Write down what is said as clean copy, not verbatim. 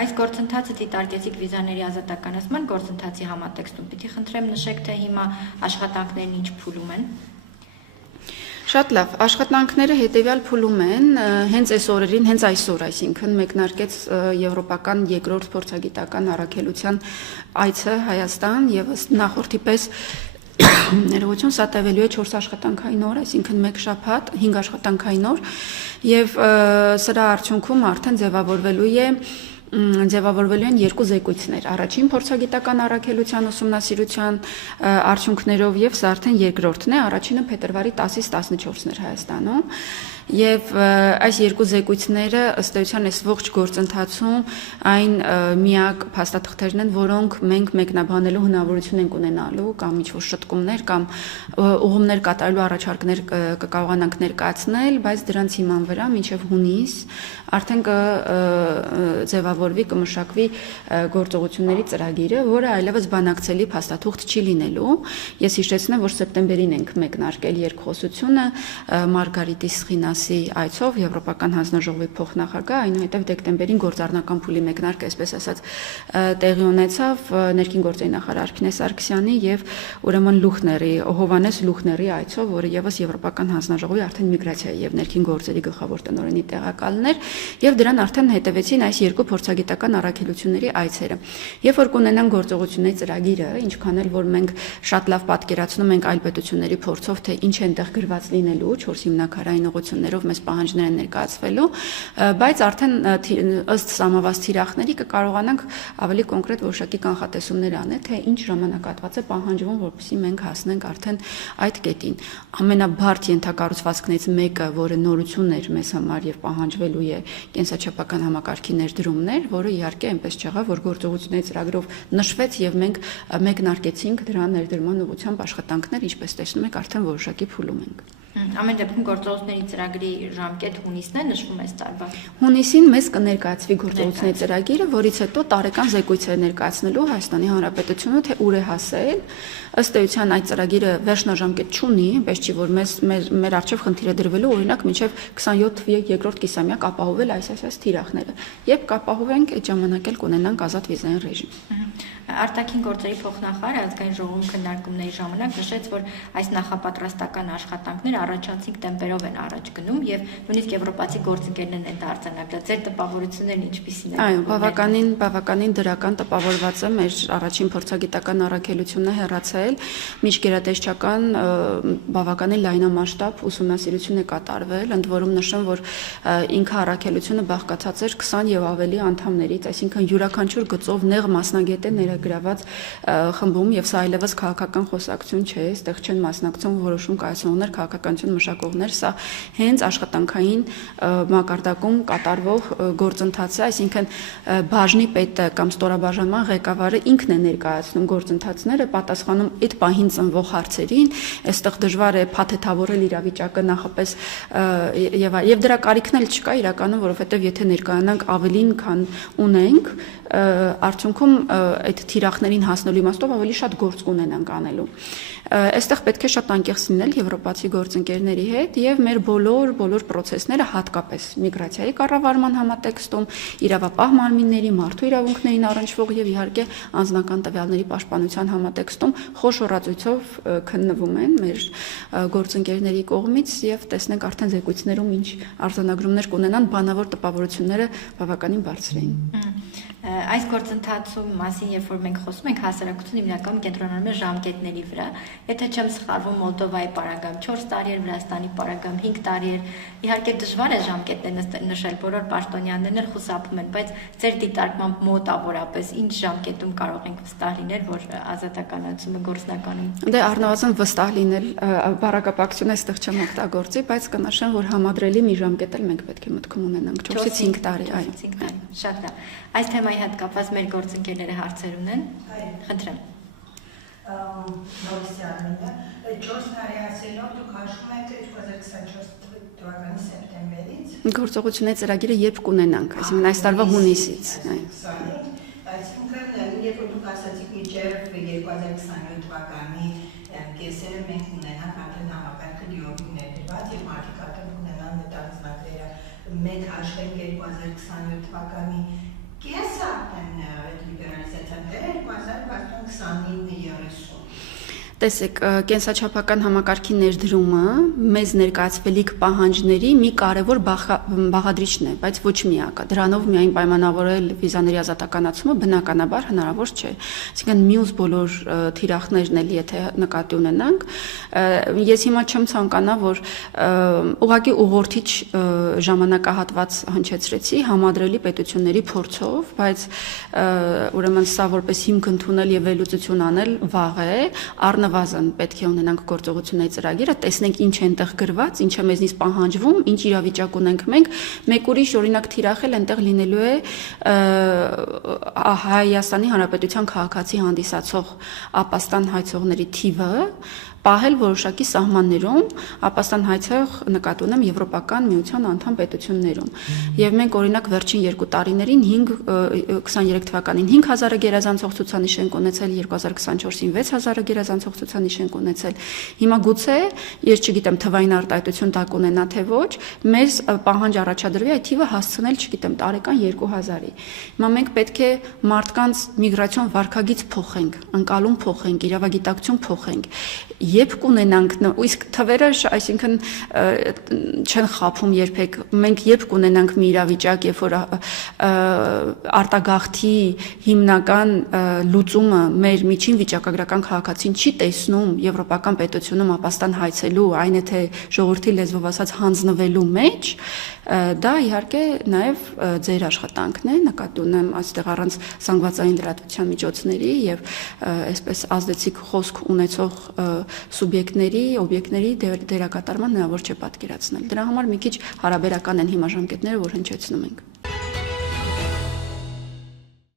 Այս գործընթացը դիտարկեցիք վիզաների ազատականացման գործընթացի համատեքստում։ Պիտի խնդրեմ նշեք, թե հիմա աշխատանքներն ինչ փուլում են։ Շատ լավ, աշխատանքները հետևյալ փուլում են, հենց այս օրերին, հենց այսօր, այսինքն մեկնարկեց եվրոպական երկրորդ փորձագիտական առաքելության այցը Հայաստան եւ նախորդի պես ներողություն, սա տևելու է 4 աշխատանքային օր, այսինքն 1 շաբաթ, 5 աշխատանքային օր եւ սրա արդյունքում արդեն ձևավորվելու են երկու զեկույցներ, առաջին փորձագիտական առաքելության ուսումնասիրության արդյունքներով եւ սա արդեն երկրորդն է, առաջինը փետրվարի 10-ից 14-ն էր Հայաստանում եւ այս երկու զեկույցները ըստ էության այս ողջ գործընթացում այն միակ փաստաթղթերն են, որոնք մենք մեկնաբանելու հնարավորություն ենք ունենալու կամ ինչ-որ շտկումներ կամ ուղումներ կատարելու առաջարկներ կկարողանանք ներկայացնել, բայց դրանց հիման վրա մինչեւ հունիս արդեն կձևավորվի, կմշակվի գործողությունների ծրագիրը, որը այլևս բանակցելի փաստաթուղթ չի լինելու։ Ես հիշեցնեմ, որ սեպտեմբերին ենք մեկնարկել երկխոսությունը Մարգարիտի Սխինասի այցով Եվրոպական հանձնաժողովի փոխնախագահ, այնուհետև դեկտեմբերին գործառնական փուլի մեկնարկը, այսպես ասած, տեղի ունեցավ ներքին գործերի նախարար Արփինե Սարգսյանի եւ ուրեմն Հովհաննես Լուխների այցով, որը եւս Եվրոպական հանձնաժողովի արդեն միգրացիայի եւ ներքին գործերի գլխավոր տնօրենի տեղակալն էր, եւ դրան արդեն հետևեցին այս երկու փորձագիտական առաքելությունների այցերը։ Երբ որ կունենան գործողությունների ծրագիրը, ինչքան էլ որ մենք շատ լավ պատկերացնում ենք այլ պետությունների փորձով, թե ինչ է այնտեղ գրված լինելու 4 հիմնաքարային ուղղություններով մեզ պահանջներ են ներկայացվելու, բայց արդեն ըստ սահմանված թիրախների կկարողանանք ավելի կոնկրետ որոշակի կանխատեսումներ անել, թե ինչ ժամանակահատված է պահանջվում, որպեսզի մենք հասնենք արդեն այդ կետին։ Ամենաբարդ ենթակառուցվածքներից մեկը, որը նորություն էր մեզ համար եւ պահանջվելու է կենսաչափական համակարգի ներդրումներ, որը իհարկե այնպես չեղավ, որ գործողությունների ծրագրով նշվեց եւ մենք մեկնարկեցինք դրա ներդրման ուղղությամբ աշխատանքներ, ինչպես տեսնում եք, արդեն որոշակի փուլում ենք։ Ամեն դեպքում գործողությունների ծրագրի ժամկետ հունիսն է, նշվում է այս տարվա։ Հունիսին մեզ կներկայացվի գործողությունների ծրագիրը, որից հետո տարեկան զեկույցեր ներկայացնելու Հայաստանի Հանրապետությունը, թե ուր է հասել։ Ըստ էության այդ ծրագիրը վերջնաժամկետ չունի, այնպես չի, որ մեր առջև խնդիր է դրվելու օրինակ մինչև 27 երկրորդ կիսամյակ ապահովել այս թիրախները։ Երբ կապահովենք, այդ ժամանակ էլ կունենանք ազատ վիզային ռեժիմ։ Արտաքին գործերի փոխնախարար ազգային ժողովում քննարկումների ժամանակ նշեց, որ այս նախապատրաստական աշխատանքները առաջանցիկ տեմպերով են առաջ գնում եւ նույնիսկ եվրոպացի գործընկերներն են դա արձանագրել։ Ձեր տպավորություններն ինչպիսին են։ Այո, բավականին դրական տպավորված է մեր առաջին փորձագիտական առաքելությունը հեռացել, միջգերատեսչական բավականին լայնամասշտաբ ուսումնասիրություն է կատարվել, ընդ որում նշեմ, որ ինքը առաքելությունը բաղկացած էր 20 եւ ավելի անդամներից, այսինքն յուրաքանչյուր գծով նեղ մասնագետ է ներգրաված խմբում եւ սա այլևս քաղաքական խոսակցություն չէ, այստեղ չեն մասնակցում որոշում կայացնողներ, քաղաքականություն մշակողներ, սա հենց աշխատանքային մակարդակում կատարվող գործընթաց է, այսինքն բաժնի պետը կամ ստորաբաժանման ղեկավարը ինքն է ներկայացնում գործընթացները, պատասխանում այդ պահին ծնվող հարցերին, այստեղ դժվար է փաթեթավորել իրավիճակը նախապես եւ դրա կարիքն էլ չկա իրականում, որովհետեւ եթե ներկայանանք ավելին, քան ունենք, արդյունքում այդ թիրախներին հասնելու իմաստով ավելի շատ գործ կունենանք անելու։ Այստեղ պետք է շատ անկեղծ լինել եվրոպացի գործընկերների հետ եւ մեր բոլոր process-ները հատկապես միգրացիայի կառավարման համատեքստում, իրավապահ մարմինների, մարդու իրավունքներին առնչվող եւ իհարկե անձնական տվյալների պաշտպանության համատեքստում խոշորացույցով քննվում են մեր գործընկերների կողմից եւ տեսնենք արդեն զեկույցներում ինչ արձանագրումներ կունենան, բանավոր տպավորությունները բավականին բարձր էին։ Այս գործընթացում մասին, երբ որ մենք խոսում ենք, հասարակությունը հիմնականում կենտրոնանում է ժամկետների վրա։ Եթե չեմ սխալվում, Մոլդովայի պարագայում 4 տարի էր, Վրաստանի պարագայում 5 տարի էր։ Իհարկե դժվար է ժամկետներ նշել, բոլոր պաշտոնյաներն էլ խուսափում են, բայց ձեր դիտարկմամբ մոտավորապես ինչ ժամկետում կարող ենք վստահ լինել, որ ազատականացումը գործնականում։ Դե առնվազն վստահ լինել, բառակապակցությունը այստեղ չեմ օգտագործի, բայց կնշեմ, որ համադրելի մի ժամկետ էլ մենք պետք է մտքում ունենանք 4-ից 5 տարի, այո։ Շատ լավ։ Այս թեմայի հետ կապված մեր գործընկերները հարցեր ունեն։ Խնդրեմ։ Նորից Արմենիա, 4 տարի ասելով դուք հաշվում եք 2024 թվականի սեպտեմբերից։ Գործողությունների ծրագիրը երբ կունենանք, այսինքն այս տարվա հունիսից, այո։ Այսինքն երբ որ դուք ասացիք մինչև 2027 թվականի կեսերը մենք ունենանք արդեն համակարգը լիովին ներդրված եւ մարդիկ արդեն ունենան այդ անձնակները, մենք հաշվենք 2027 թվականի կեսական լիբերալիզացիան 2029-30 Տեսեք, կենսաչափական համակարգի ներդրումը մեզ ներկայացվելիք պահանջների մի կարևոր բաղադրիչն է, բայց ոչ միակը։ Դրանով միայն պայմանավորել վիզաների ազատականացումը բնականաբար հնարավոր չէ։ Այսինքն մյուս բոլոր թիրախներն էլ եթե նկատի ունենանք, ես հիմա չեմ ցանկանա, որ ուղղակի ուղղորդիչ ժամանակահատված հնչեցրեցի համադրելի պետությունների փորձով, բայց ուրեմն սա որպես հիմք ընդունել եւ վերլուծություն անել վաղ է, առնվազն պետք է ունենանք գործողությունների ծրագիրը, տեսնենք ինչ է այնտեղ գրված, ինչ է մեզնից պահանջվում, ինչ իրավիճակ ունենք մենք, մեկ ուրիշ օրինակ թիրախել այնտեղ լինելու է Հայաստանի Հանրապետության քաղաքացի հանդիսացող ապաստան հայցողների թիվը, պահել որոշակի սահմաններում, ապաստան հայցող նկատի ունեմ Եվրոպական միության անդամ պետություններում։ Եվ մենք օրինակ վերջին 2 տարիներին 23 թվականին 5000-ը գերազանցող ցուցանիշ ենք ունեցել, 2024-ին 6000-ը գերազանցող ցուցանիշ ենք ունեցել։ Հիմա գուցե, ես չգիտեմ թվային արտահայտություն տակ ունենա թե ոչ, մեզ պահանջ առաջադրվի այդ թիվը հասցնել, չգիտեմ, տարեկան 2000-ի։ Հիմա մենք պետք է մարդկանց միգրացիոն վարքագիծ փոխենք, ընկալում փոխենք, իրավագիտակցություն փոխենք։ Երբ կունենանք, իսկ թվերը, այսինքն չեն խափում երբեք, մենք երբ կունենանք մի իրավիճակ, երբ որ արտագաղթի հիմնական լուծումը մեր միջին վիճակագրական քաղաքացին չի տեսնում եվրոպական պետությունում ապաստան հայցելու, այն է թե ժողովրդի լեզվով ասած հանձնվելու մեջ, դա իհարկե նաև ձեր աշխատանքն է, նկատի ունեմ այստեղ առանց զանգվածային լրատվության միջոցների եւ այսպես ազդեցիկ խոսք ունեցող սուբյեկտների, օբյեկտների դերակատարման հնարավոր չէ պատկերացնել։ Դրա համար մի քիչ հարաբերական են հիմա ժամկետները, որ հնչեցնում ենք։